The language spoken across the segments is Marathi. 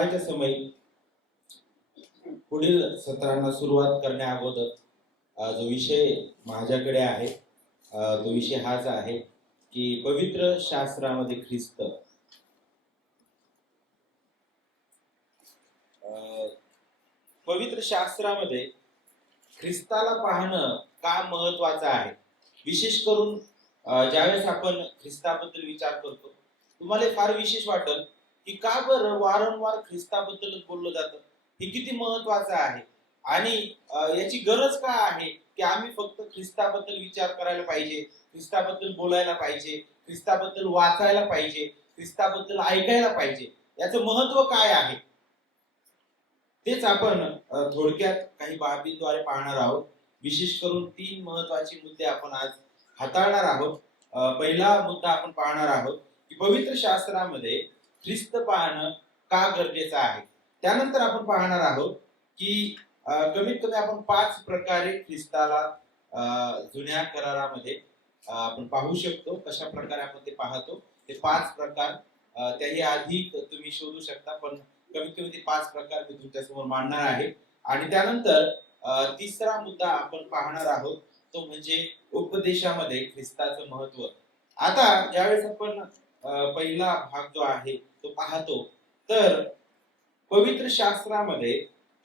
सकाळच्या समयी पुढील सत्रांना सुरुवात करण्या अगोदर जो विषय माझ्याकडे आहे तो विषय हाच आहे की पवित्र शास्त्रामध्ये ख्रिस्त पवित्र शास्त्रामध्ये ख्रिस्ताला पाहणं का महत्वाचं आहे। विशेष करून ज्यावेळेस आपण ख्रिस्ताबद्दल विचार करतो तुम्हाला फार विशेष वाटेल की का बरं वारंवार ख्रिस्ताबद्दलच बोललं जातं, हे किती महत्वाचं आहे आणि याची गरज का आहे की आम्ही फक्त ख्रिस्ताबद्दल विचार करायला पाहिजे, ख्रिस्ताबद्दल बोलायला पाहिजे, ख्रिस्ताबद्दल वाचायला पाहिजे, ख्रिस्ताबद्दल ऐकायला पाहिजे, याचं महत्व काय आहे तेच आपण थोडक्यात काही बाबींद्वारे पाहणार आहोत। विशेष करून 3 महत्वाचे मुद्दे आपण आज हाताळणार आहोत। पहिला मुद्दा आपण पाहणार आहोत की पवित्र शास्त्रामध्ये ख्रिस्त पाहणं का गरजेचं आहे। त्यानंतर आपण पाहणार आहोत की कमीत कमी आपण 5 प्रकारे ख्रिस्ताला जुन्या करारामध्ये आपण पाहू शकतो, कशा प्रकारे आपण ते पाहतो। ते 5 प्रकार त्याही अधिक तुम्ही शोधू शकता, पण कमीत कमी ते 5 प्रकार मी तुमच्या समोर मांडणार आहे। आणि त्यानंतर तिसरा मुद्दा आपण पाहणार आहोत तो म्हणजे उपदेशामध्ये ख्रिस्ताचं महत्व। आता ज्यावेळेस आपण पहिला भाग जो आहे तो पाहतो तर पवित्र शास्त्रामध्ये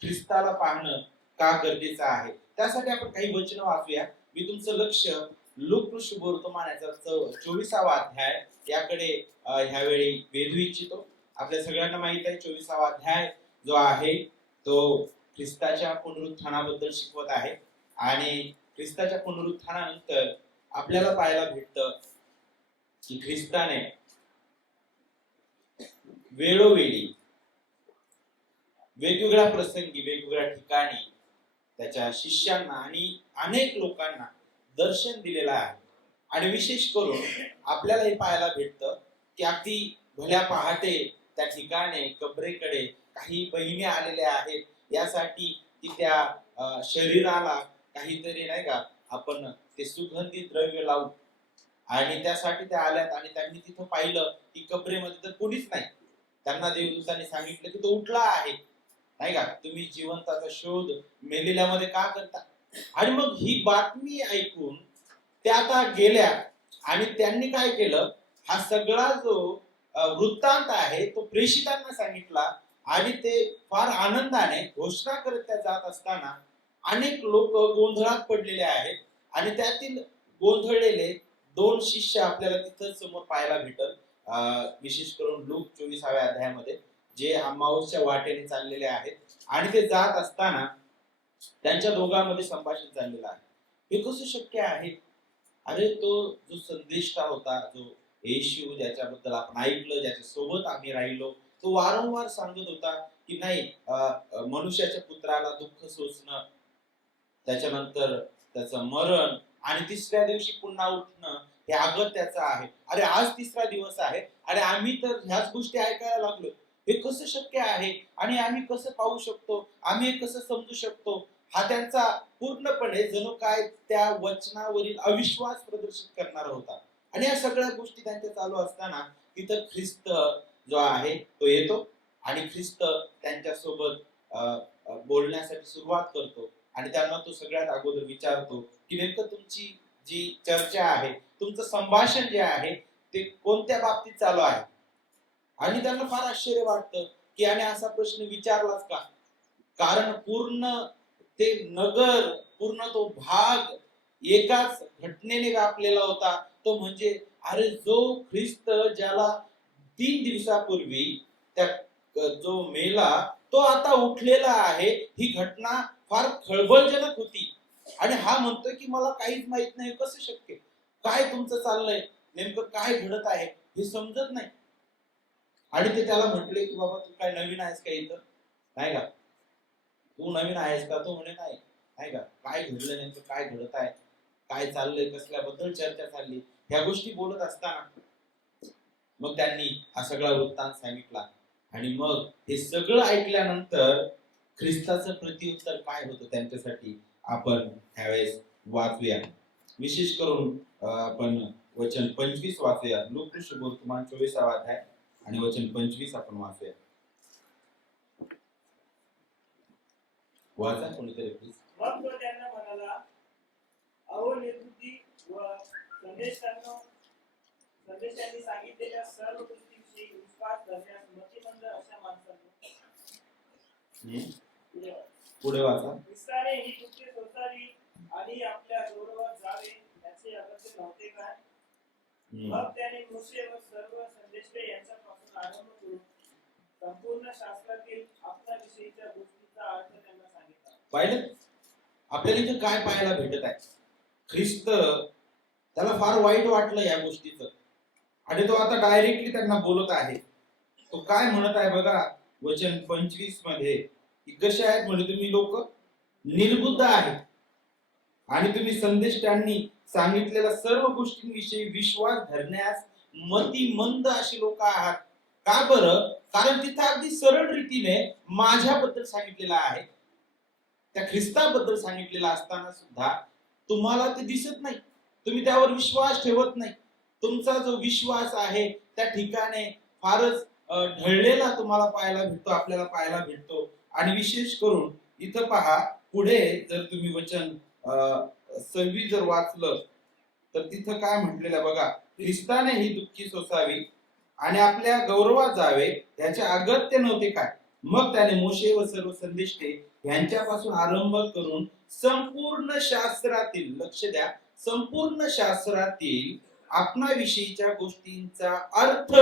ख्रिस्ताला पाहणं का गरजेचं आहे त्यासाठी आपण काही वचन वाचूया। मी तुमचं लक्ष लूक शुभवर्तमानाचा 24वा अध्याय याकडे ह्यावेळी वेधू इच्छितो। आपल्या सगळ्यांना माहित आहे 24वा अध्याय जो आहे तो ख्रिस्ताच्या पुनरुत्थानाबद्दल शिकवत आहे आणि ख्रिस्ताच्या पुनरुत्थानानंतर आपल्याला पाहायला भेटतं की ख्रिस्ताने वेळोवेळी वेगवेगळ्या प्रसंगी वेगवेगळ्या ठिकाणी त्याच्या शिष्यांना आणि अनेक लोकांना दर्शन दिलेलं आहे। आणि विशेष करून आपल्याला हे पाहायला भेटतं की अगदी भल्या पहाटे त्या ठिकाणी कबरेकडे काही बहिणी आलेल्या आहेत यासाठी की त्या शरीराला काहीतरी नाही का आपण ते सुगंधी द्रव्य लावू, आणि त्यासाठी त्या आल्यात आणि त्यांनी तिथं पाहिलं की कबरेमध्ये तर कोणीच नाही। त्यांना देवदूतांनी सांगितलं की तो उठला आहे, नाही का, तुम्ही जिवंताचा शोध मेलेल्यामध्ये का करता। आणि मग ही बातमी ऐकून त्या आता गेल्या आणि त्यांनी काय केलं, हा सगळा जो वृत्तांत आहे तो प्रेषितांना सांगितला आणि ते फार आनंदाने घोषणा करत त्या जात असताना अनेक लोक गोंधळात पडलेले आहेत आणि त्यातील गोंधळलेले 2 शिष्य आपल्याला तिथं समोर पाहायला भेटल। विशेष करून लूक 24व्या अध्यायामध्ये जे अम्माऊसच्या वाटेने चाललेले आहेत आणि ते जात असताना त्यांच्या दोघांमध्ये संभाषण चाललेलं आहे। हे कसं शक्य आहे? अरे तो जो संदेष्टा होता, जो येशू ज्याच्याबद्दल आपण ऐकलं, ज्याच्या सोबत आम्ही राहिलो, तो वारंवार सांगत होता की नाही मनुष्याच्या पुत्राला दुःख सोसणं, त्याच्यानंतर त्याचं मरण आणि 3ऱ्या दिवशी पुन्हा उठणं हे अगत्याचं आहे। अरे आज 3रा दिवस आहे आणि आम्ही तर ह्याच गोष्टी ऐकायला लागलो। हे कसं शक्य आहे आणि आम्ही कसं पाहू शकतो, आम्ही हे कसं समजू शकतो? हा त्यांचा पूर्णपणे जणू काय त्या वचनावरील अविश्वास प्रदर्शित करणारा होता। आणि या सगळ्या गोष्टी त्यांच्या चालू असताना तिथं ख्रिस्त जो आहे तो येतो आणि ख्रिस्त त्यांच्या सोबत बोलण्यासाठी सुरुवात करतो आणि त्यांना तो सगळ्यात अगोदर विचारतो की नेमकं तुमची जी चर्चा आहे, तुमचं संभाषण जे आहे ते कोणत्या बाबतीत चालू आहे। आणि त्यांना फार आश्चर्य वाटतं की याने असा प्रश्न विचारलाच का, कारण पूर्ण ते नगर, पूर्ण तो भाग एकाच घटनेने व्यापलेला होता। तो म्हणजे अरे जो ख्रिस्त ज्याला 3 दिवसापूर्वी त्या जो मेला तो आता उठलेला आहे, ही घटना फार खळबळजनक होती आणि हा म्हणतोय की मला काहीच माहित नाही, कसं शक्य, काय तुमचं चाललंय, नेमकं काय घडत आहे हे समजत नाही। आणि ते त्याला म्हटले की बाबा तू काय नवीन आहेस का इथं, नाही का, तू नवीन आहेस का? तो म्हणे नाही, नाही का, काय घडलं, नेमकं काय घडत आहे, काय चाललंय, कसल्याबद्दल चर्चा चालली, ह्या गोष्टी बोलत असताना मग त्यांनी हा सगळा वृत्तांत सांगितला। आणि मग हे सगळं ऐकल्यानंतर ख्रिस्ताचं प्रत्युत्तर काय होतं त्यांच्यासाठी आपण ह्यावेळेस वाचूया। विशेष करून आपण वचन 25 वाचूया। लूक शुभवर्तमान 24वा अध्याय आणि वचन 25 आपण वाचूया। वाचा कोणीतरी प्लीज. मग तो त्यांना म्हणाला, अहो निर्बुद्धी व संदेशांनी सांगितलेल्या सर्व गोष्टींविषयी विश्वास धरण्यास मतिमंद अशा माणसांनो, पुढे वाचा. ख्रिस्ताने ही दुःखे सोसावी आणि आपल्या गौरवात जावे याचे अगत्य नव्हते काय? मग त्याने मोशे व सर्व संदेष्टे यांच्यापासून आरंभ करून संपूर्ण शास्त्रातील आपल्याविषयीच्या गोष्टींचा अर्थ त्यांना सांगितला. पाहिलं आपल्याला इथे काय पाहायला भेटत आहे? ख्रिस्त त्याला फार वाईट वाटलं या गोष्टीचं आणि तो आता डायरेक्टली त्यांना बोलत आहे. तो काय म्हणत आहे बघा वचन 25 मध्ये, की कसे आहेत म्हणजे तुम्ही लोक निर्बुद्ध आहेत आणि तुम्ही संदेष्टांनी सांगितलेल्या सर्व गोष्टींविषयी विश्वास धरण्यास मतिमंद अशी लोक आहात. का बरं? कारण तिथं अगदी सरळ रीतीने माझ्याबद्दल सांगितलेलं आहे, त्या ख्रिस्ताबद्दल सांगितलेलं असताना सुद्धा तुम्हाला ते दिसत नाही, तुम्ही त्यावर विश्वास ठेवत नाही. तुमचा जो विश्वास आहे त्या ठिकाणी फारच ढळलेला तुम्हाला पाहायला भेटतो, आपल्याला पाहायला भेटतो. आणि विशेष करून इथं पहा पुढे जर तुम्ही वचन 26 जर वाचलं तर तिथं काय म्हटलेलं बघा, ख्रिस्ताने ही दुःखी सोसावी आणि आपल्या गौरवात जावे याचे अगत्य नव्हते काय? मग त्याने मोशे व सर्व संदेष्टे यांच्यापासून आरंभ करून संपूर्ण शास्त्रातील, लक्ष द्या, संपूर्ण शास्त्रातील आपणाविषयीच्या गोष्टींचा अर्थ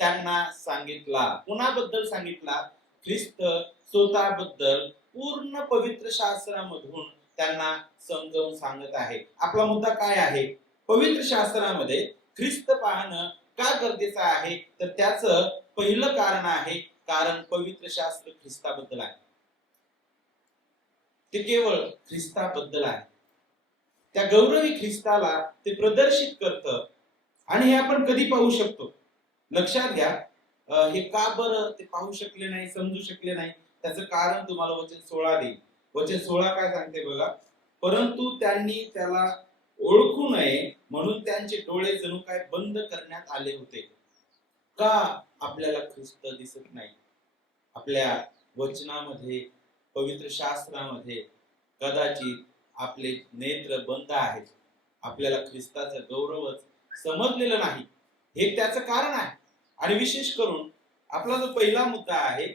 त्यांना सांगितला. कुणाबद्दल सांगितला? ख्रिस्त स्वतःबद्दल पूर्ण पवित्र शास्त्रामधून त्यांना समजावून सांगत आहे. आपला मुद्दा काय आहे? पवित्र शास्त्रामध्ये ख्रिस्त पाहणं का गरजेचं आहे? तर त्याचं पहिलं कारण आहे, कारण पवित्र शास्त्र ख्रिस्ताबद्दल आहे. ते केवळ ख्रिस्ताबद्दल आहे. त्या गौरवी ख्रिस्ताला ते प्रदर्शित करतं. आणि हे आपण कधी पाहू शकतो? लक्षात घ्या, हे का बरं ते पाहू शकले नाही, समजू शकले नाही, त्याचं कारण तुम्हाला वचन 16 देईल. वचन 16 काय सांगते बघा, परंतु त्यांनी त्याला ओळखू नये म्हणून त्यांचे डोळे जणू काय बंद करण्यात आले होते. का आपल्याला ख्रिस्त दिसत नाही? आपल्या वचनामध्ये, पवित्र शास्त्रामध्ये कदाचित आपले नेत्र बंद आहेत, आपल्याला ख्रिस्ताचं गौरवच समजलेलं नाही. हे त्याचं कारण आहे. आणि विशेष करून आपला जो पहिला मुद्दा आहे,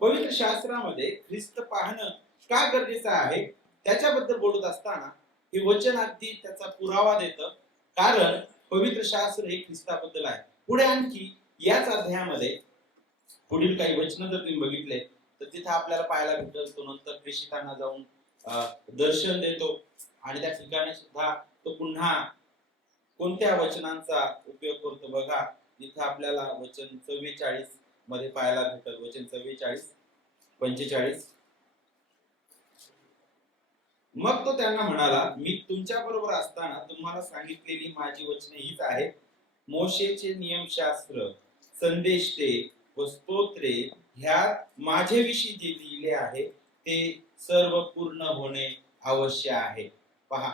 पवित्र शास्त्रामध्ये ख्रिस्त पाहणं का गरजेचं आहे त्याच्याबद्दल बोलत असताना हे वचन अगदी त्याचा पुरावा देतं, कारण पवित्र शास्त्र हे ख्रिस्ताबद्दल आहे. पुढे आणखी याच अध्यायामध्ये पुढील काही वचन जर तुम्ही बघितले तर तिथे आपल्याला पाहायला भेटल, तो नंतर प्रेषितांना जाऊन दर्शन देतो आणि त्या ठिकाणी सुद्धा तो पुन्हा कोणत्या वचनांचा उपयोग करतो बघा. इथे आपल्याला वचन 44 मध्ये पाहायला भेटल. वचन 44, 45. मग तो त्यांना म्हणाला, मी तुमच्या बरोबर असताना तुम्हाला सांगितलेली माझी वचने हीच आहेत. मोशेचे नियमशास्त्र, संदेष्टे व स्तोत्रे ह्यात माझ्याविषयी जे लिहिले आहे ते सर्व पूर्ण होणे आवश्यक आहे. पहा,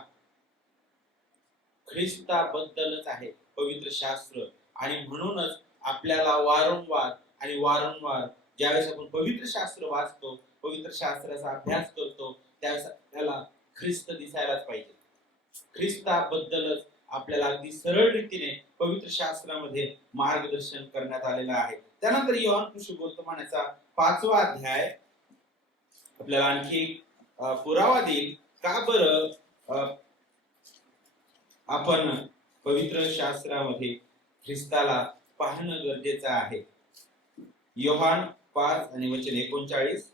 ख्रिस्ताबद्दलच आहे पवित्र शास्त्र. आणि म्हणूनच आपल्याला वारंवार ज्यावेळेस आपण पवित्र शास्त्र वाचतो, पवित्र शास्त्राचा अभ्यास करतो, त्यावेळेस आपल्याला ख्रिस्त दिसायलाच पाहिजे. ख्रिस्ताबद्दलच आपल्याला अगदी सरळ रीतीने पवित्र शास्त्रामध्ये मार्गदर्शन करण्यात आलेलं आहे. त्यानंतर योहान सुवर्तमानाचा 5वा अध्याय आपल्याला आणखी पुरावा देईल का बरं आपण पवित्र शास्त्रामध्ये ख्रिस्ताला पाहणं गरजेचं आहे. योहान 5 आणि वचन 39,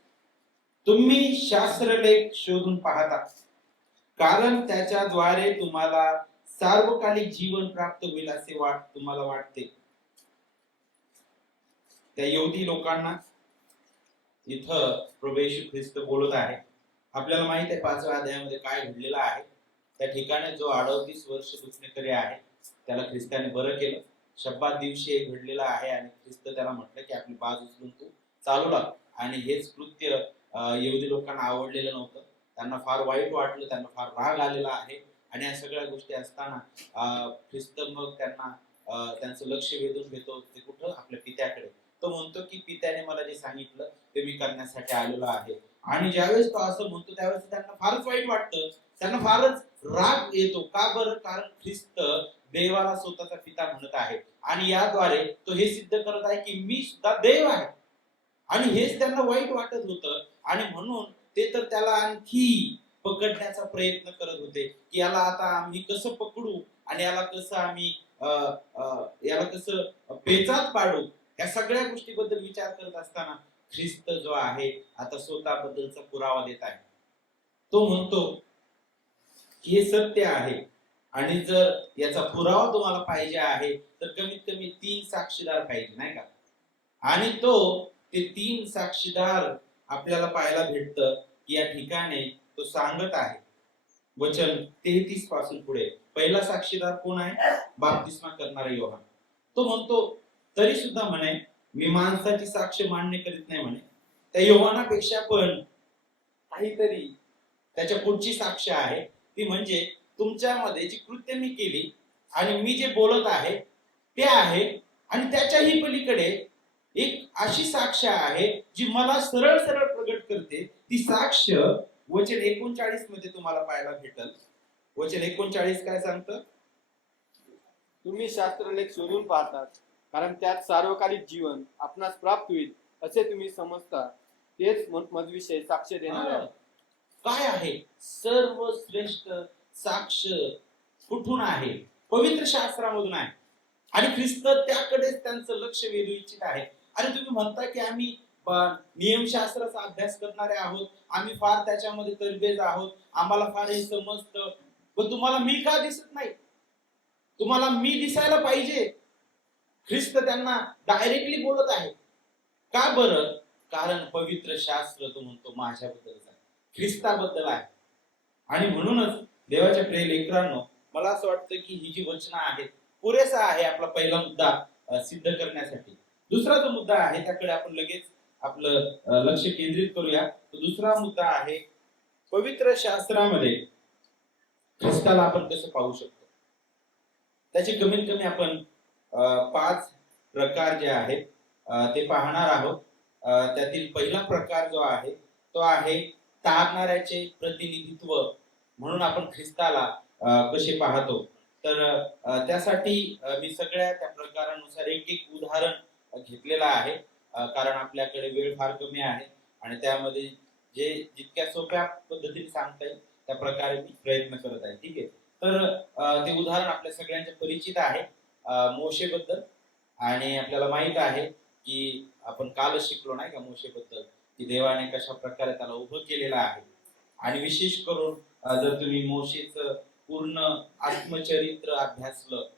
तुम्ही शास्त्रलेख शोधून पाहता कारण त्याच्याद्वारे तुम्हाला सार्वकालिक जीवन प्राप्त होईल असे तुम्हाला वाटते. त्या यहुदी लोकांना इथं प्रभू येशू ख्रिस्त बोलत आहे. आपल्याला माहित आहे 5व्या अध्यायामध्ये काय घडलेलं आहे. त्या ठिकाणी जो 38 वर्ष दुखणेकरी आहे त्याला ख्रिस्ताने बरं केलं. शब्बात दिवशी हे घडलेलं आहे आणि ख्रिस्त त्याला म्हटलं की आपली बाज उचलून तू चालू लाग. आणि हेच कृत्य यहुदी लोकांना आवडलेलं नव्हतं. त्यांना फार वाईट वाटलं, त्यांना फार राग आलेला आहे. आणि या सगळ्या गोष्टी असताना ख्रिस्त मग त्यांना त्यांचं लक्ष वेधून घेतो. ते कुठं? आपल्या पित्याकडे. तो म्हणतो की पित्याने मला जे सांगितलं ते मी करण्यासाठी आलेलो आहे. आणि ज्यावेळेस तो असं म्हणतो त्यावेळेस त्यांना फारच वाईट वाटतं, त्यांना फारच राग येतो. का बरं? कारण ख्रिस्त देवाला स्वतःचा पिता म्हणत आहे आणि याद्वारे तो हे सिद्ध करत आहे की मी सुद्धा देव आहे. आणि हेच त्यांना वाईट वाटत होतं आणि म्हणून ते तर त्याला आणखी पकडण्याचा प्रयत्न करत होते की याला आता आम्ही कसं पकडू आणि याला कसं आम्ही याला कसं पेचात पाडू. या सगळ्या गोष्टीबद्दल विचार करत असताना ख्रिस्त जो आहे आता स्वतःबद्दलचा पुरावा देत आहे. तो म्हणतो की हे सत्य आहे आणि जर याचा पुरावा तुम्हाला पाहिजे आहे तर कमीत कमी 3 साक्षीदार पाहिजे, नाही का? आणि ते 3 साक्षीदार आपल्याला पाहायला भेटतं की या ठिकाणी तो सांगत आहे वचन 33 पासून पुढे. पहिला साक्षीदार कोण आहे? बाप्तिस्मा करणारा योहान. तो म्हणतो तरी सुद्धा म्हणे मी माणसाची साक्ष मान्य करीत नाही म्हणे, त्या योहानापेक्षा पण काहीतरी त्याच्या पुढची साक्ष आहे ती म्हणजे तुमच्यामध्ये जी कृत्य मी केली आणि मी जे बोलत आहे ते आहे आणि त्याच्याही पलीकडे एक अशी साक्ष आहे जी मला सरळ सरळ प्रगट करते. ती साक्ष वचन 39 मध्ये तुम्हाला पाहायला भेटल. वचन 39 काय सांगतं? तुम्ही शास्त्रलेख शोधून पाहतात कारण त्यात सार्वकालिक जीवन आपणास प्राप्त होईल असे तुम्ही समजता. तेच मजविषयी साक्ष देणारे आहे. काय आहे? सर्वश्रेष्ठ साक्ष कुठून आहे? पवित्र शास्त्रामधून आहे आणि ख्रिस्त त्याकडेच त्यांचं लक्ष वेधू इच्छित आहे. आणि तुम्ही म्हणता की आम्ही नियमशास्त्राचा अभ्यास करणारे आहोत, आम्ही फार त्याच्यामध्ये तरबेज आहोत, आम्हाला फार हे समजतं, पण तुम्हाला मी का दिसत नाही? तुम्हाला मी दिसायला पाहिजे. ख्रिस्त त्यांना डायरेक्टली बोलत आहे. का बरं? कारण पवित्र शास्त्र तो म्हणतो माझ्याबद्दलच आहे, ख्रिस्ताबद्दल आहे. आणि म्हणूनच देवाच्या प्रिय लेकरांनो, मला असं वाटतं की ही जी वचनं आहेत पुरेसा आहे आपला पहिला मुद्दा सिद्ध करण्यासाठी. दुसरा जो मुद्दा आहे त्याकडे आपण लगेच आपलं लक्ष केंद्रित करूया. तो दुसरा मुद्दा आहे पवित्र शास्त्रामध्ये ख्रिस्ताला आपण कसं पाहू शकतो. त्याचे कमीत कमी आपण 5 प्रकार जे आहेत ते पाहणार आहोत. त्यातील पहिला प्रकार जो आहे तो आहे तारणाऱ्याचे प्रतिनिधित्व म्हणून आपण ख्रिस्ताला कसे पाहतो. तर त्यासाठी मी सगळ्या त्या प्रकारानुसार एक एक उदाहरण घेतलेलं आहे कारण आपल्याकडे वेळ फार कमी आहे आणि त्यामध्ये जे जितक्या सोप्या पद्धतीने सांगता येईल त्या प्रकारे मी प्रयत्न करत आहे. ठीक आहे. तर ते उदाहरण आपल्या सगळ्यांच्या परिचित आहे मोशेबद्दल. आणि आपल्याला माहित आहे की आपण कालच शिकलो नाही का मोशेबद्दल की देवाने कशा प्रकारे त्याला उभं केलेलं आहे. आणि विशेष करून जर तुम्ही मोशेचं पूर्ण आत्मचरित्र अभ्यासलं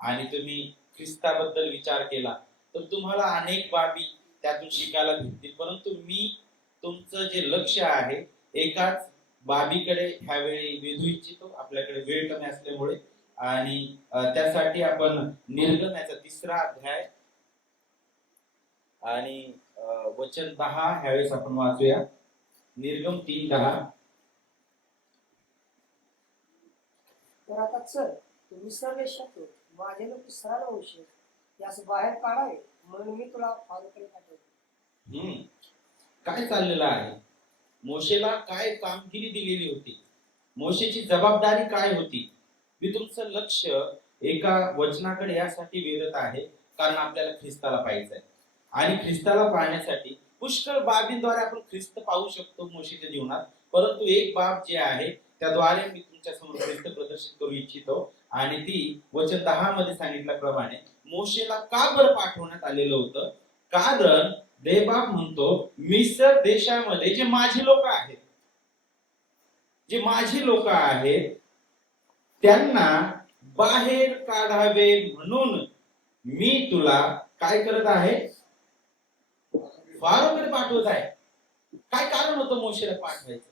आणि तुम्ही ख्रिस्ताबद्दल विचार केला तर तुम्हाला अनेक बाबी त्यातून शिकायला भेटतील. परंतु मी तुमचं जे लक्ष आहे एकाच बाबीकडे ह्यावेळी वेधू इच्छितो. आपल्याकडे वेळ कमी असल्यामुळे आणि त्यासाठी आपण निर्गम याचा 3रा अध्याय आणि वचन 10 ह्यावेळेस आपण वाचूया. निर्गम 3:10. तर आता चल तू मिस्र देशातून माझे लोक इस्रायल वंशी यास बाहेर काढावे म्हणून मी तुला फारूकडे पाठवतो. काय चाललेलं आहे? मोशेला काय कामगिरी दिलेली होती? मोशेची जबाबदारी काय होती? मी तुमचं लक्ष एका वचनाकडे यासाठी वेधत आहे कारण आपल्याला ख्रिस्ताला पाहायचंय आणि ख्रिस्ताला पाहण्यासाठी पुष्कळ बाबींद्वारे आपण ख्रिस्त पाहू शकतो मोशेच्या जीवनात. परंतु एक बाब जे आहे त्याद्वारे मी तुमच्या समोर ख्रिस्त प्रदर्शित करू इच्छितो आणि ती वचन 10 मध्ये सांगितल्याप्रमाणे मोशेला का बरं पाठवण्यात आलेलं होतं? कारण देवबाप म्हणतो मिस्र देशामध्ये जे माझे लोक आहेत, जे माझे लोक आहेत त्यांना बाहेर काढावे म्हणून मी तुला काय करत आहे? फारोकडे पाठवत आहे. काय कारण होतं मोशेला पाठवायचं?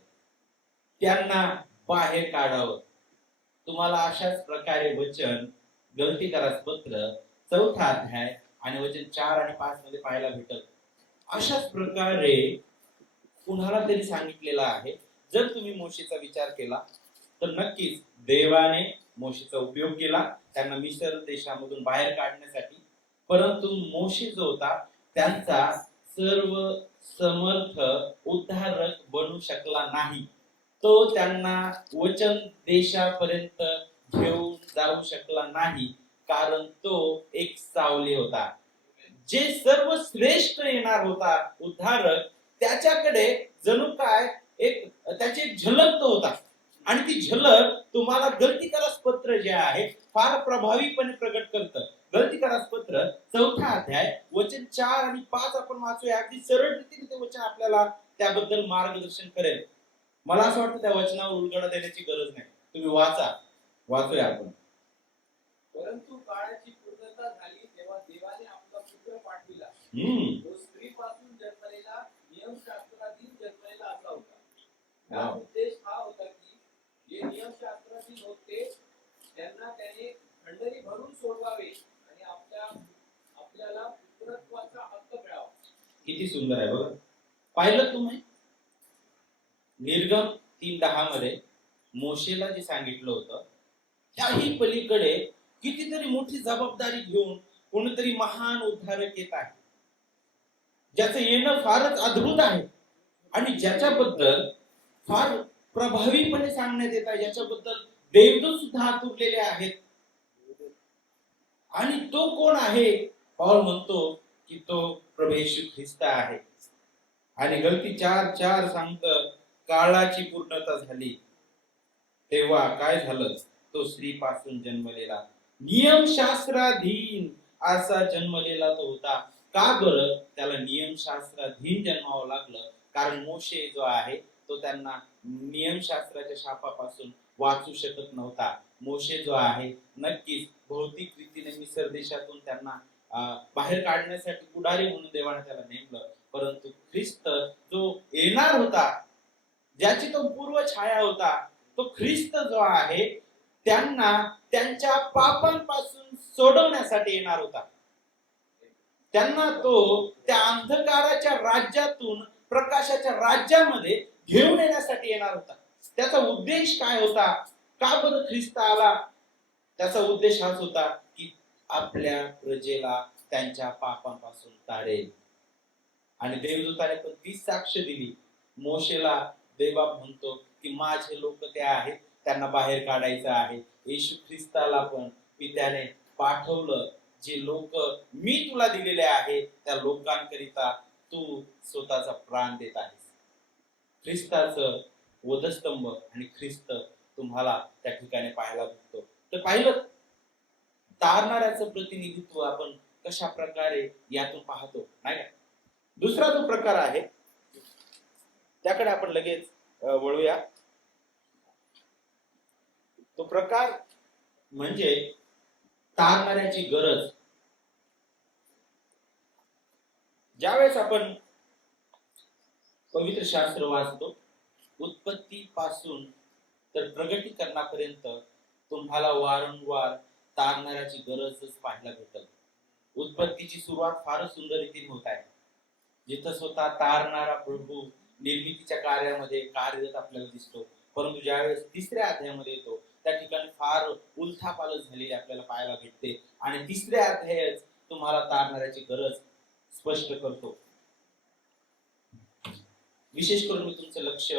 त्यांना बाहेर काढावं. तुम्हाला अशाच प्रकारे वचन गलतीकारास पत्र 4था अध्याय आणि वचन 4 आणि 5 मध्ये पाहायला भेटत. अशाच प्रकारे कुणाला तरी सांगितलेलं आहे. जर तुम्ही मोशेचा विचार केला तर नक्कीच देवाने मोशेचा उपयोग केला त्यांना मिस्र देशामधून बाहेर काढण्यासाठी. परंतु मोशे जो होता त्यांचा सर्व समर्थ उद्धारक बनू शकला नाही. तो त्यांना वचन देशापर्यंत घेऊन जाऊ शकला नाही, कारण तो एक सावली होता. जे सर्व श्रेष्ठ येणार होता उद्धारक, त्याच्याकडे जणू काय एक त्याची एक झलक तो होता. आणि ती झलक तुम्हाला गलतीकारास पत्र जे आहे फार प्रभावीपणे प्रगट करतं. गलतीकारास पत्र 4था अध्याय वचन 4 आणि 5 आपण वाचूया. अगदी सरळ रीतीने ते वचन आपल्याला त्याबद्दल मार्गदर्शन करेल. मला असं वाटतं त्या वचनावर उलगडा देण्याची गरज नाही. तुम्ही वाचूया आपण. परंतु काळाची पूर्णता झाली तेव्हा देवाने आपला पुत्र पाठविला. तो स्त्रीपासून जन्मलेला, नियमशास्त्राधीन जन्मलेला असा होता. हा उद्देश हा होता की जे नियमशास्त्राधीन होते त्यांना त्याने खंडणी भरून सोडवावे आणि आपल्याला पुत्रत्वाचा हक्क मिळावा. किती सुंदर आहे बघा. पाहिलं तुम्ही निर्गम 3:10 मध्ये मोशेला जे सांगितलं होतं त्याही पलीकडे कितीतरी मोठी जबाबदारी घेऊन कोणीतरी महान उद्धारक येत आहे, ज्याचं येणं फारच अद्भुत आहे आणि ज्याच्याबद्दल फार प्रभावीपणे सांगण्यात येत आहे, ज्याच्याबद्दल देवदूत सुद्धा आतुरलेले आहेत. आणि तो कोण आहे? पौल म्हणतो की तो प्रभू येशू ख्रिस्त आहे. आणि गलती 4:4 सांगतं काळाची पूर्णता झाली तेव्हा काय झालं? तो स्त्रीपासून जन्मलेला, नियमशास्त्राधीन असा जन्मलेला तो होता. का बरं त्याला नियमशास्त्राधीन जन्मावं लागलं? कारण मोशे जो आहे तो त्यांना नियमशास्त्राच्या शापापासून वाचू शकत नव्हता. मोशे जो आहे नक्कीच भौतिक रीतीने मिसर देशातून त्यांना बाहेर काढण्यासाठी पुढारी म्हणून देवाने त्याला नेमलं. परंतु ख्रिस्त जो येणार होता, ज्याची तो पूर्व छाया होता, तो ख्रिस्त जो आहे त्यांना त्यांच्या पापांपासून सोडवण्यासाठी येणार होता. त्यांना तो त्या अंधकाराच्या राज्यातून प्रकाशाच्या राज्यामध्ये घेऊन येण्यासाठी येणार होता. त्याचा उद्देश काय होता? का बरं ख्रिस्त आला? त्याचा उद्देश हाच होता की आपल्या प्रजेला त्यांच्या पापांपासून तारेल. आणि देवदूताने पण ती साक्ष दिली. मोशेला देवबाप म्हणतो की माझे लोक ते आहेत, त्यांना बाहेर काढायचं आहे. येशू ख्रिस्ताला पण पित्याने पाठवलं. जे लोक मी तुला दिलेले आहे त्या लोकांकरिता तू स्वतःचा प्राण देत आहेस. ख्रिस्ताचं वधस्तंभ आणि ख्रिस्त तुम्हाला त्या ठिकाणी पाहायला भेटतो. तर पाहिलं तारणाऱ्याचं प्रतिनिधित्व आपण कशा प्रकारे यातून पाहतो, नाही का? दुसरा जो प्रकार आहे त्याकडे आपण लगेच वळूया. तो प्रकार म्हणजे तारणाऱ्याची गरज. ज्यावेळेस आपण पवित्र शास्त्र वाचतो, उत्पत्ती पासून तर प्रगटीकरणापर्यंत तुम्हाला वारंवार तारणाऱ्याची गरजच पाहायला भेटेल. उत्पत्तीची सुरुवात फारच सुंदर रीतीने होत आहे, जिथं स्वतः तारणारा प्रभू निर्मितीच्या कार्यामध्ये कार्यरत आपल्याला दिसतो. परंतु ज्यावेळेस 3ऱ्या अध्यायामध्ये येतो त्या ठिकाणी फार उलथापालथ झालेली आपल्याला पाहायला भेटते. आणि 3ऱ्या अध्यायात तुम्हाला तारणाऱ्याची गरज स्पष्ट करतो. विशेष करून मी तुमचं लक्ष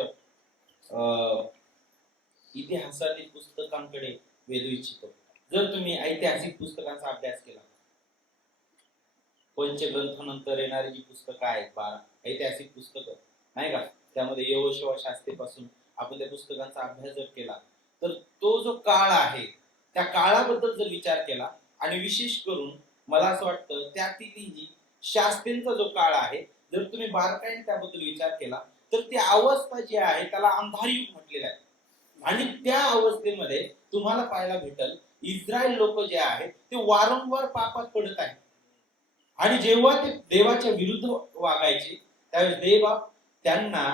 इतिहासातील पुस्तकांकडे वेधू इच्छितो. जर तुम्ही ऐतिहासिक पुस्तकांचा अभ्यास केला, पंचग्रंथानंतर येणारी जी पुस्तकं आहेत 12 ऐतिहासिक पुस्तकं, नाही का, त्यामध्ये यहोशुआ शास्त्रीपासून आपण त्या पुस्तकांचा अभ्यास जर केला तर तो जो काळ आहे त्या काळाबद्दल जर विचार केला, आणि विशेष करून मला असं वाटतं त्यातील शास्त्रींचा जो काळ आहे जर तुम्ही बारकाईने त्याबद्दल विचार केला तर ती अवस्था जी आहे त्याला अंधार युग म्हटलेलं आहे. आणि त्या अवस्थेमध्ये तुम्हाला पाहायला भेटल इस्रायल लोक जे आहेत ते वारंवार पापात पडत आहेत. आणि जेव्हा ते देवाच्या विरुद्ध वागायचे त्यावेळेस देवबाप त्यांना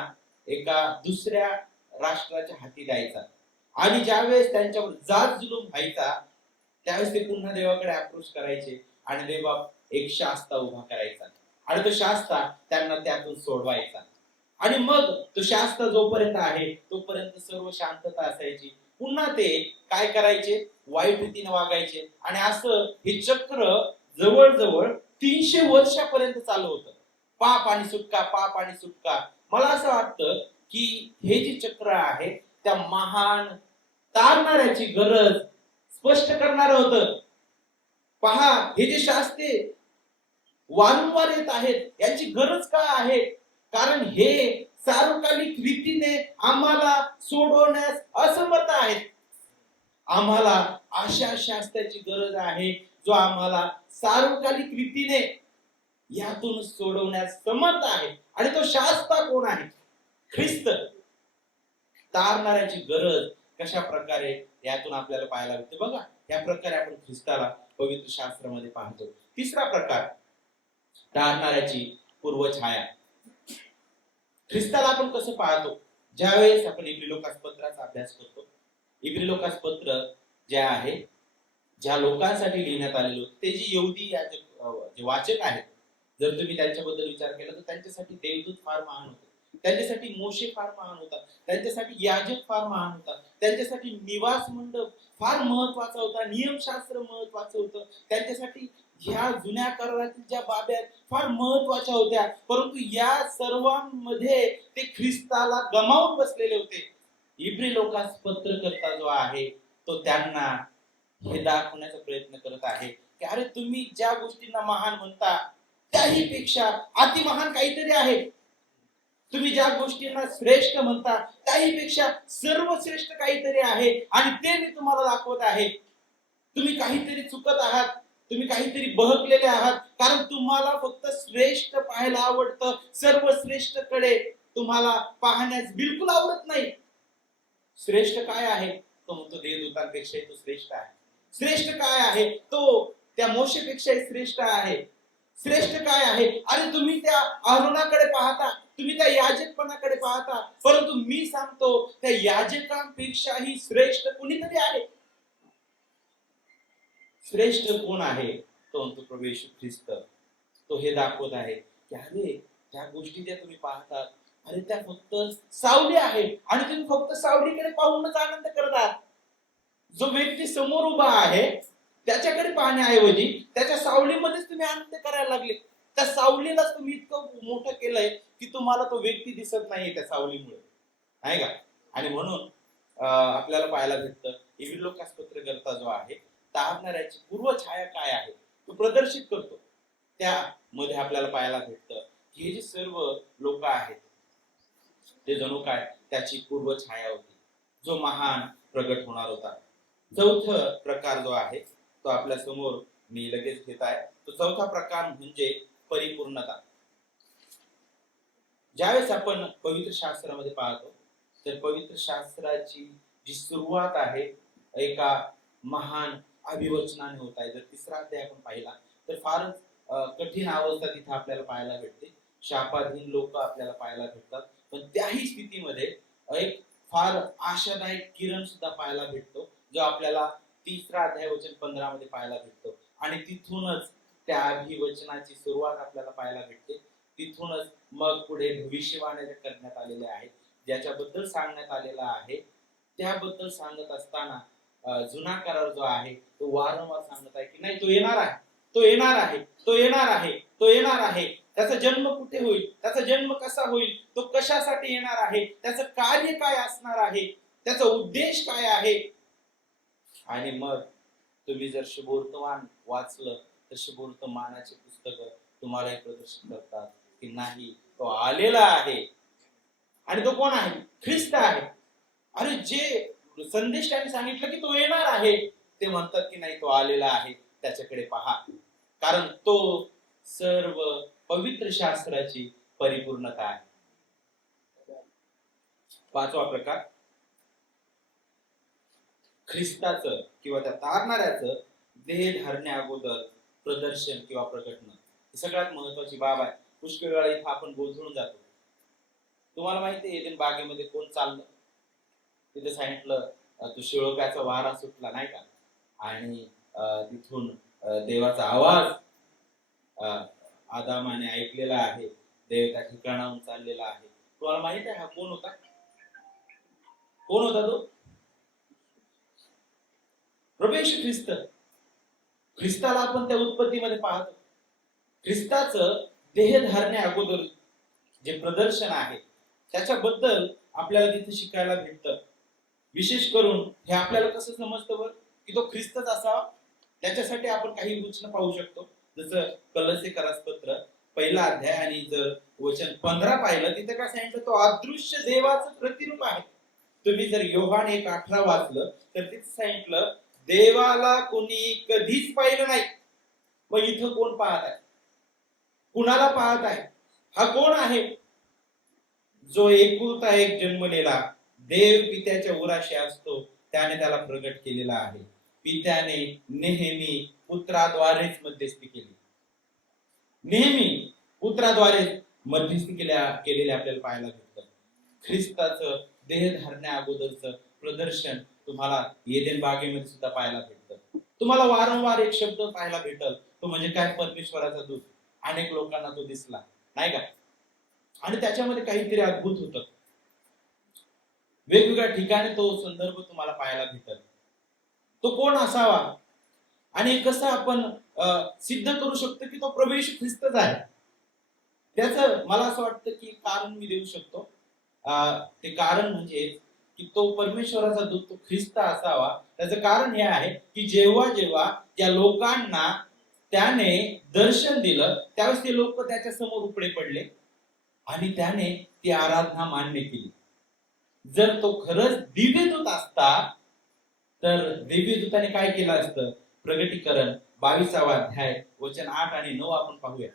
एका दुसऱ्या राष्ट्राच्या हाती द्यायचा. आणि ज्यावेळेस त्यांच्यावर जात जुलूम व्हायचा त्यावेळेस ते पुन्हा देवाकडे अप्रोच करायचे आणि देवबाप एक शास्ता उभा करायचा आणि तो शास्ता त्यांना त्यातून सोडवायचा. आणि मग तो शास्त्र जोपर्यंत आहे तोपर्यंत सर्व शांतता असायची. पुन्हा ते काय करायचे? वाईट रीतीने वागायचे. आणि असं हे चक्र जवळजवळ 300 वर्षापर्यंत चालू होतं. पाप आणि सुटका, पाप आणि सुटका. मला असं वाटतं की हे जे चक्र आहे त्या महान तारणाऱ्याची गरज स्पष्ट करणार होतं. पहा, हे जे शास्त्रे वारंवार येत आहेत यांची गरज काय आहे? कारण हे सार्वकालिक रीतीने आम्हाला सोडवण्यास असमर्थ आहेत. आम्हाला अशा शास्त्राची गरज आहे जो आम्हाला सार्वकालिक रीतीने यातून सोडवण्यास समर्थ आहे. आणि तो शास्त्र कोण आहे? ख्रिस्त. तारणाऱ्याची गरज कशा प्रकारे यातून आपल्याला पाहायला मिळते बघा. या प्रकारे आपण ख्रिस्ताला पवित्र शास्त्रामध्ये पाहतो. तिसरा प्रकार, तारणाऱ्याची पूर्वछाया. ख्रिस्ताला आपण कसं पाहतो? ज्यावेळेस आपण इब्री लोकासपत्राचा अभ्यास करतो, इब्री लोकासपत्र जे आहे ज्या लोकांसाठी लिहिण्यात आलेलं होतं, ते जे यहुदी जे वाचक आहेत, जर तुम्ही त्यांच्याबद्दल विचार केला तर त्यांच्यासाठी देवदूत फार महान होते, त्यांच्यासाठी मोशे फार महान होता, त्यांच्यासाठी याजक फार महान होता, त्यांच्यासाठी निवास मंडप फार महत्वाचा होता, नियमशास्त्र महत्वाचं होतं, त्यांच्यासाठी ह्या जुन्या करारातील ज्या बाबी आहेत फार महत्वाच्या होत्या. परंतु या सर्वांमध्ये ते ख्रिस्ताला गमावून बसलेले होते. इब्री लोकास पत्रकर्ता जो आहे तो त्यांना हे दाखवण्याचा प्रयत्न करत आहे की अरे तुम्ही ज्या गोष्टींना महान म्हणता त्याही पेक्षा अति महान काहीतरी आहे. तुम्ही ज्या गोष्टींना श्रेष्ठ म्हणता त्याही पेक्षा सर्वश्रेष्ठ काहीतरी आहे आणि ते मी तुम्हाला दाखवत आहे. तुम्ही काहीतरी चुकत आहात, तुम्ही काहीतरी बहकलेले आहात, कारण तुम्हाला फक्त श्रेष्ठ पाहायला आवडतं, सर्वश्रेष्ठ कडे तुम्हाला पाहण्यास बिलकुल आवडत नाही. श्रेष्ठ काय आहे? तो म्हणतो देवदूतांपेक्षाही तो श्रेष्ठ आहे. श्रेष्ठ काय आहे? तो त्या मोशेपेक्षाही श्रेष्ठ आहे. श्रेष्ठ काय आहे? अरे तुम्ही त्या अरुणाकडे पाहता, तुम्ही त्या याजकपणाकडे पाहता, परंतु मी सांगतो त्या याजकांपेक्षाही श्रेष्ठ कोणीतरी आहे. श्रेष्ठ कोण आहे? तो म्हणतो प्रभू येशू ख्रिस्त. तो हे दाखवत आहे की अरे ज्या गोष्टी ज्या तुम्ही पाहतात अरे त्या फक्त सावली आहे आणि तुम्ही फक्त सावलीकडे पाहूनच आनंद करतात. जो व्यक्ती समोर उभा आहे त्याच्याकडे पाहण्याऐवजी त्याच्या सावलीमध्येच तुम्ही आनंद करायला लागले. त्या सावलीलाच तुम्ही इतकं मोठं केलंय की तुम्हाला तो व्यक्ती दिसत नाहीये त्या सावलीमुळे, आहे का? आणि म्हणून आपल्याला पाहायला भेटतं इब्री लोकास पत्रकर्ता जो आहे तारणाऱ्याची पूर्व छाया काय आहे तो प्रदर्शित करतो. त्यामध्ये आपल्याला पाहायला भेटतं की हे जे सर्व लोक आहेत ते जणू काय त्याची पूर्व छाया होती, जो महान प्रगट होणार होता. चौथा प्रकार जो आहे तो आपल्या समोर मी लगेच घेत आहे. तो चौथा प्रकार म्हणजे परिपूर्णता. ज्यावेळेस आपण पवित्र शास्त्रामध्ये पाहतो तर पवित्र शास्त्राची जी सुरुवात आहे एका महान अभिवचनाने होत आहे. जर तिसरा अध्याय आपण पाहिला तर फारच कठीण अवस्था तिथे आपल्याला पाहायला भेटते. शापाधीन लोक आपल्याला पाहायला भेटतात, पण त्याही स्थितीमध्ये एक फार आशादायक किरण सुद्धा पाहायला भेटतो जो आपल्याला तिसरा अध्याय वचन 15 मध्ये पाहायला भेटतो. आणि तिथूनच त्या अभिवचनाची सुरुवात आपल्याला पाहायला भेटते. तिथूनच मग पुढे भविष्यवाण्या करण्यात आलेल्या आहेत, ज्याच्याबद्दल सांगण्यात आलेला आहे. त्याबद्दल सांगत असताना जुना करार जो आहे तो वारंवार सांगत आहे की नाही तो येणार आहे, तो येणार आहे, तो येणार आहे, तो येणार आहे. त्याचा जन्म कुठे होईल, त्याचा जन्म कसा होईल, तो कशासाठी येणार आहे, त्याचं कार्य काय असणार आहे, त्याचा उद्देश काय आहे. आणि मग तुम्ही जर शुभवर्तमान वाचलं तर शुभवर्तमानाचे पुस्तक तुम्हाला प्रदर्शित करतात की नाही तो आलेला आहे. आणि तो कोण आहे? ख्रिस्त आहे. अरे जे संदेश त्यांनी सांगितलं की तो येणार आहे ते म्हणतात की नाही तो आलेला आहे, त्याच्याकडे पहा, कारण तो सर्व पवित्र शास्त्राची परिपूर्णता आहे. पाचवा प्रकार ख्रिस्ताचं किंवा त्या तारणाऱ्याचं देह धरण्या अगोदर प्रदर्शन किंवा प्रकटन. सगळ्यात महत्वाची बाब आहे. पुष्कळ वेळा इथं आपण गोंधळून जातो. तुम्हाला माहिती आहे एदेन बागेमध्ये कोण चाललं, तिथे सांगितलं तो शिळोप्याचा वारा सुटला नाही का, आणि तिथून देवाचा आवाज आदामाने ऐकलेला आहे, देव त्या ठिकाणाहून चाललेला आहे. तुम्हाला माहित आहे हा कोण होता? कोण होता तो? प्रभू येशू ख्रिस्त. ख्रिस्ताला आपण त्या उत्पत्तीमध्ये पाहतो. ख्रिस्ताचं देह धारण्या अगोदर जे प्रदर्शन आहे त्याच्याबद्दल आपल्याला तिथे शिकायला भेटतं. विशेष करून हे आपल्याला कसं समजतं बरं की तो ख्रिस्तच असावा. त्याच्यासाठी आपण काही वचन पाहू शकतो. जसं कलसीकरास पत्र पहिला अध्याय आणि जर वचन 15 पाहिलं तिथे काय सांगितलं, तो अदृश्य देवाचं प्रतिरूप आहे. तुम्ही जर योहान 1:18 वाचलं तर तिथे सांगितलं, देवाला कोणी कधीच पाहिलं नाही. मग इथं कोण पाहत आहे, कुणाला पाहत आहे? हा कोण आहे? जो एकुलता एक जन्मलेला देव पित्याच्या उराशी असतो त्याने त्याला प्रगट केलेला आहे. पित्याने नेहमी पुत्राद्वारेच मध्यस्थी केली. नेहमी पुत्राद्वारे मध्यस्थी केलेले आपल्याला पाहायला भेटतं. ख्रिस्ताचं देह धारण्या अगोदरचं प्रदर्शन तुम्हाला एदेन बागेमध्ये सुद्धा पाहायला भेटतं. तुम्हाला वारंवार एक शब्द पाहायला भेटल, तो म्हणजे काय, परमेश्वराचा दूत. अनेक लोकांना तो दिसला नाही का, आणि त्याच्यामध्ये काहीतरी अद्भुत होतं. वेगवेगळ्या ठिकाणी तो संदर्भ तुम्हाला पाहायला भेटल. तो कोण असावा आणि कसं आपण सिद्ध करू शकतो की तो प्रभू येशू ख्रिस्तच आहे. त्याचं मला असं वाटतं की कारण मी देऊ शकतो. ते कारण म्हणजे की तो परमेश्वराचा दूत तो ख्रिस्त असावा. त्याचं कारण हे आहे की जेव्हा जेव्हा त्या लोकांना त्याने दर्शन दिलं त्यावेळेस ते लोक त्याच्या समोर उपडे पडले आणि त्याने ती आराधना मान्य केली. जर तो खरंच दिव्यदूत असता तर दिव्यदूताने काय केलं असतं? प्रगटीकरण 22 अध्याय वचन 8 आणि 9 आपण पाहूया.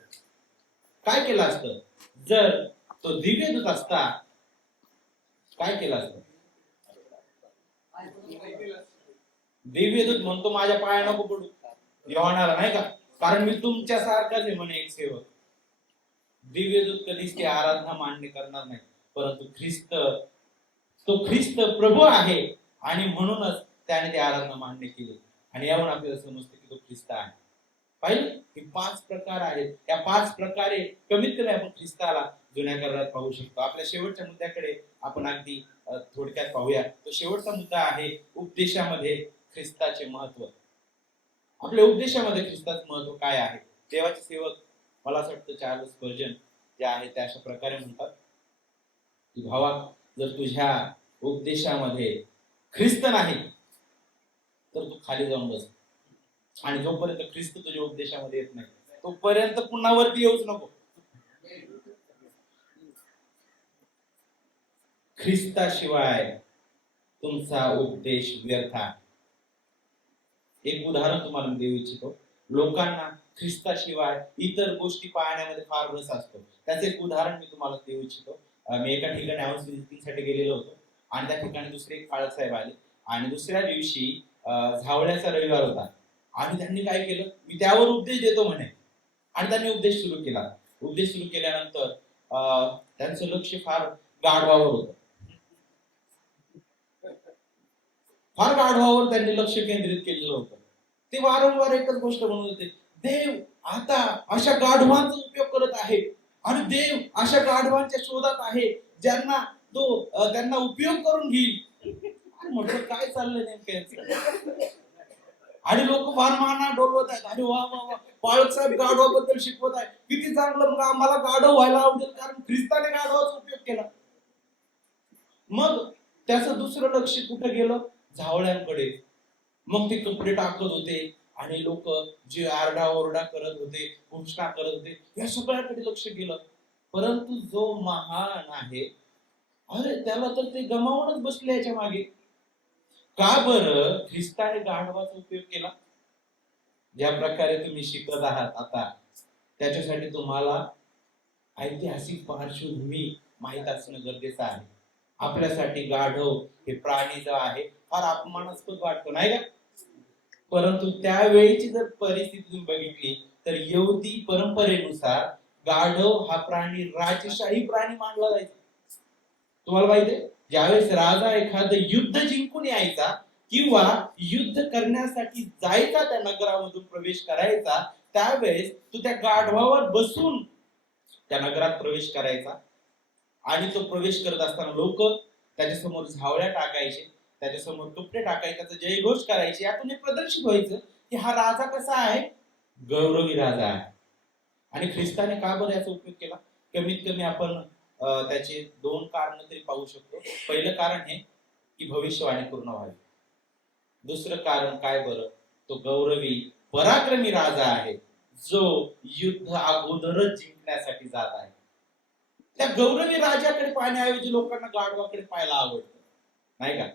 काय केलं असतं? जर तो दिव्यदूत असता काय केलं असतं? दिव्यदूत म्हणतो माझ्या पाया नको पडू योहानाला, नाही का, कारण मी तुमच्या सारखाच आहे म्हणे एक सेवक. दिव्यदूत कधीच ती आराधना मान्य करणार नाही, परंतु ख्रिस्त प्रभू आहे आणि म्हणूनच त्याने ती आराधना मान्य केली. आणि यावरून आपल्याला समजतं की तो ख्रिस्त आहे. पाहिलं, हे 5 प्रकार आहेत. या 5 प्रकारे कमीत कमी आपण ख्रिस्ताला जुन्या करारात पाहू शकतो. आपल्या शेवटच्या मुद्द्याकडे आपण अगदी थोडक्यात पाहूया. तो शेवटचा मुद्दा आहे उपदेशामध्ये ख्रिस्ताचे महत्व. आपल्या उपदेशामध्ये ख्रिस्ताचं महत्व काय आहे? देवाचे सेवक मला असं वाटतं चार्ल्स स्पर्जन जे आहे ते अशा प्रकारे म्हणतात की भावा, जर तुझ्या उपदेशामध्ये ख्रिस्त नाही तर तू खाली जाऊन बस, आणि जोपर्यंत ख्रिस्त तुझ्या उपदेशामध्ये येत नाही तोपर्यंत पुन्हा वरती येऊच नको. ख्रिस्ताशिवाय तुमचा उपदेश व्यर्थ आहे. एक उदाहरण तुम्हाला मी देऊ इच्छितो. लोकांना ख्रिस्ताशिवाय इतर गोष्टी पाहण्यामध्ये फार रस असतो. त्याचे एक उदाहरण मी तुम्हाला देऊ इच्छितो. मी एका ठिकाणी हाऊस व्हिजिटिंगसाठी गेलेलो होतो आणि त्या ठिकाणी दुसरे एक काळक साहेब आले आणि दुसऱ्या दिवशी झावळ्याचा रविवार होता आणि त्यांनी काय केलं, मी त्यावर उपदेश देतो म्हणे, आणि त्यांनी उपदेश सुरू केला. उपदेश सुरू केल्यानंतर त्यांचं लक्ष फार गाढवावर होतं. फार गाढवावर त्यांनी लक्ष केंद्रित केलेलं होतं. ते वारंवार एकच गोष्ट म्हणत होते, देव आता अशा गाढवांचा उपयोग करत आहे आणि देव अशा गाढवांच्या शोधात आहे ज्यांना तो त्यांना उपयोग करून घेईल. म्हटलं काय चाललंय नेमकं? आणि लोक फार माना डोलवत आहेत. अरे वा वा वा, पाळक साहेब गाढवाबद्दल शिकवत आहे, किती चांगलं, मग आम्हाला गाढव व्हायला आवडेल कारण ख्रिस्ताने गाढवाचा उपयोग केला. मग त्याचं दुसरं लक्ष कुठे गेलं? झावळ्यांकडे. मग ते कपडे टाकत होते आणि लोक जे आरडाओरडा करत होते, घोषणा करत होते, या सगळ्याकडे लक्ष गेलं. परंतु जो महान आहे, अरे त्याला तर ते गमावूनच बसले याच्या मागे. का बरं? ख्रिस्ताने गाढवाचा उपयोग केला. ज्या प्रकारे तुम्ही शिकत आहात आता, त्याच्यासाठी तुम्हाला ऐतिहासिक पार्श्वभूमी माहित असणं गरजेचं आहे. आपल्यासाठी गाढव हे प्राणी जो आहे फार अपमानास्पद वाटतो, नाही का? परंतु त्यावेळीची जर परिस्थिती तुम्ही बघितली तर यहुदी परंपरेनुसार गाढव हा प्राणी राजशाही प्राणी मानला जायचा. तुम्हाला माहिती आहे, ज्यावेळेस राजा एखादं युद्ध जिंकून यायचा किंवा युद्ध करण्यासाठी जायचा, त्या नगरामधून प्रवेश करायचा, त्यावेळेस तो त्या गाढवावर बसून त्या नगरात प्रवेश करायचा. आणि तो प्रवेश करत असताना लोक त्याच्यासमोर झावळ्या टाकायचे, त्याच्यासमोर कपडे टाकायचे, त्याचा जयघोष करायचे. यातून हे प्रदर्शित व्हायचं की हा राजा कसा आहे? गौरवी राजा आहे. आणि ख्रिस्ताने का बरं याचा उपयोग केला? कमीत कमी आपण त्याचे 2 कारण तरी पाहू शकतो. पहिलं कारण हे की भविष्यवाणी पूर्ण व्हावी. दुसरं कारण काय बरं? तो गौरवी पराक्रमी राजा आहे जो युद्ध अगोदरच जिंकण्यासाठी जात आहे. त्या गौरवी राजाकडे पाहण्याऐवजी लोकांना गाढवाकडे पाहायला आवडतं, नाही का?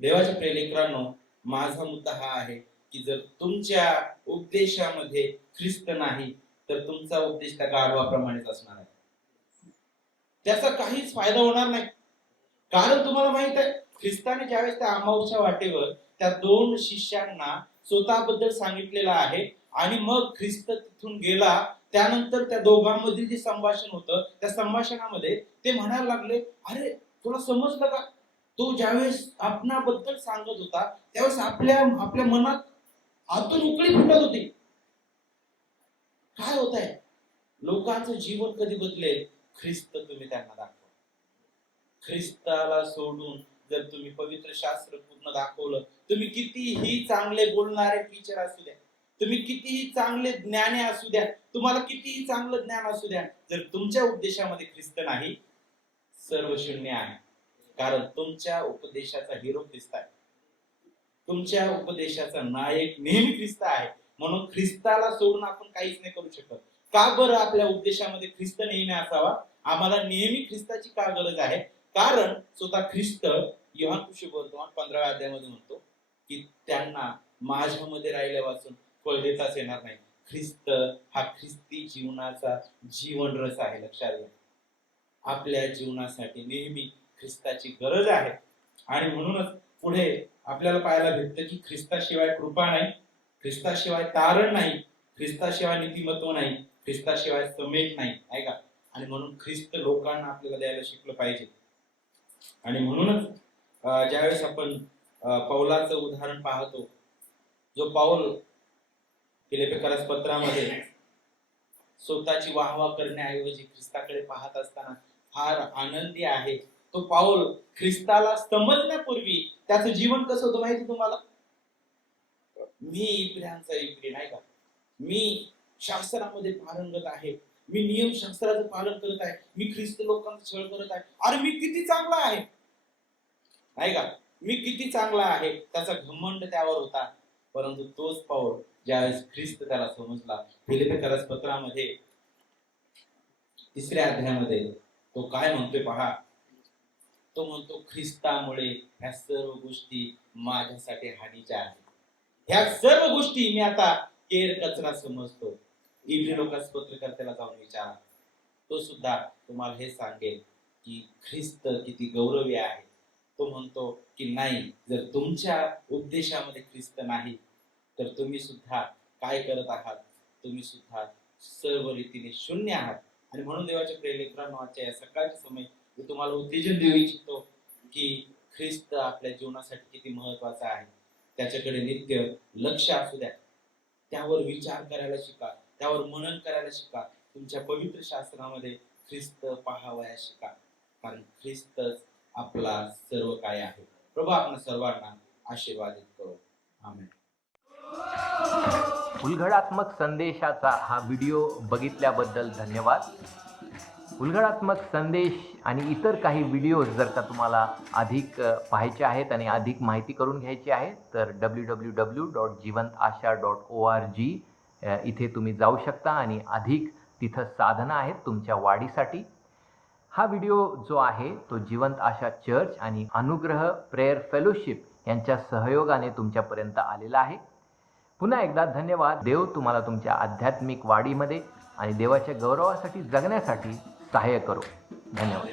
देवाच्या प्रिय लेकरांनो, माझा मुद्दा हा आहे की जर तुमच्या उपदेशामध्ये ख्रिस्त नाही तर तुमचा उपदेश त्या गाढवाप्रमाणेच असणार आहे. त्याचा काहीच फायदा होणार नाही. कारण तुम्हाला माहित आहे, ख्रिस्ताने ज्यावेळेस त्या अमावास्या वाटेवर त्या 2 शिष्यांना स्वतःबद्दल सांगितलेलं आहे आणि मग ख्रिस्त तिथून गेला, त्यानंतर त्या दोघांमधील जे संभाषण होतं त्या संभाषणामध्ये ते म्हणायला लागले, अरे तुला समजलं का? तो ज्यावेळेस आपणाबद्दल सांगत होता त्यावेळेस आपल्या मनात आतून उकळी फुटत होती. काय होत आहे? लोकांचं जीवन कधी बदलेल? ख्रिस्त तुम्ही त्यांना दाखवा. ख्रिस्ताला सोडून जर तुम्ही पवित्र शास्त्र पूर्ण दाखवलं, तुम्ही कितीही चांगले बोलणारे टीचर असू द्या, तुम्ही कितीही चांगले ज्ञानी असू द्या, तुम्हाला कितीही चांगलं ज्ञान असू द्या, जर तुमच्या उपदेशामध्ये ख्रिस्त नाही, सर्व शून्य आहे. कारण तुमच्या उपदेशाचा हिरो ख्रिस्त आहे, तुमच्या उपदेशाचा नायक नेहमी ख्रिस्त आहे. म्हणून ख्रिस्ताला सोडून आपण काहीच नाही करू शकत. का बरं आपल्या उपदेशामध्ये ख्रिस्त नेहमी असावा? आम्हाला नेहमी ख्रिस्ताची का गरज आहे? कारण स्वतः ख्रिस्त योहान सुसमाचार 15व्या अध्यायामध्ये म्हणतो की त्यांना माझ्यामध्ये राहिल्यापासून फळ देताच येणार नाही. ख्रिस्त हा ख्रिस्ती जीवनाचा जीवन रस आहे. लक्षात घ्या, आपल्या जीवनासाठी नेहमी ख्रिस्ताची गरज आहे. आणि म्हणूनच पुढे आपल्याला पाहायला भेटतं की ख्रिस्ताशिवाय कृपा नाही, ख्रिस्ताशिवाय तारण नाही, ख्रिस्ताशिवाय नीतिमत्व नाही, ख्रिस्ताशिवाय समेट नाही, आहे का? आणि म्हणून ख्रिस्त लोकांना आपल्याला द्यायला शिकलं पाहिजे. आणि म्हणूनच ज्यावेळेस आपण पौलाचं उदाहरण पाहतो, जो पौल फिलिप्पियस पत्रामध्ये स्वतःची वाहवा करण्याऐवजी ख्रिस्ताकडे पाहत असताना फार आनंदी आहे. तो पौल ख्रिस्ताला समजण्यापूर्वी त्याचं जीवन कसं होतं माहिती तुम्हाला? मी इब्रियांचा इब्री, नाही का? मी शास्त्रामध्ये पारंगत आहे, मी नियमशास्त्राचं पालन करत आहे, मी ख्रिस्त लोकांचा छळ करत आहे. अरे मी किती चांगला आहे, नाही का? मी किती चांगला आहे, त्याचा घमंड त्यावर होता. परंतु तोच पौल ज्यावेळेस ख्रिस्त त्याला समजला, फिलिप्पियस पत्रामध्ये 3ऱ्या अध्यायामध्ये तो काय म्हणतोय पहा. तो म्हणतो, ख्रिस्तामुळे ह्या सर्व गोष्टी माझ्यासाठी हानीच्या आहेत. ह्या सर्व गोष्टी मी आता केर कचरा समजतो. इब्री लोकांस पत्रकर्त्याला जाऊन विचारा, तो सुद्धा तुम्हाला हे सांगेल की ख्रिस्त किती गौरवी आहे. तो म्हणतो की नाही, जर तुमच्या उपदेशामध्ये ख्रिस्त नाही तर तुम्ही सुद्धा काय करत आहात? तुम्ही सुद्धा सर्व रीतीने शून्य आहात. आणि म्हणून देवाच्या प्रिय लेकरांनो, आजच्या या सकाळच्या समय मी तुम्हाला उत्तेजन देऊ इच्छितो की ख्रिस्त आपल्या जीवनासाठी किती महत्वाचा आहे. त्याच्याकडे नित्य लक्ष असू द्या, त्यावर विचार करायला शिका, त्यावर मनन करायला शिका. तुमच्या पवित्र शास्त्रामध्ये ख्रिस्त पाहावया शिका, कारण ख्रिस्तच आपला सर्व काय आहे. प्रभू आपण सर्वांना आशीर्वादित करो. आमेन. उलगडात्मक संदेशाचा हा व्हिडिओ बघितल्याबद्दल धन्यवाद. उलगडात्मक संदेश आणि इतर काही व्हिडिओज जर का तुम्हाला अधिक पाहायचे आहेत आणि अधिक माहिती करून घ्यायची आहे तर www.jivantasha.org इथे तुम्ही जाऊ शकता आणि अधिक तिथं साधनं आहेत तुमच्या वाढीसाठी. हा व्हिडिओ जो आहे तो जिवंत आशा चर्च आणि अनुग्रह प्रेयर फेलोशिप यांच्या सहयोगाने तुमच्यापर्यंत आलेला आहे. पुन्हा एकदा धन्यवाद. देव तुम्हाला तुमच्या आध्यात्मिक वाढीमध्ये आणि देवाच्या गौरवासाठी जगण्यासाठी सहाय्य करो. धन्यवाद.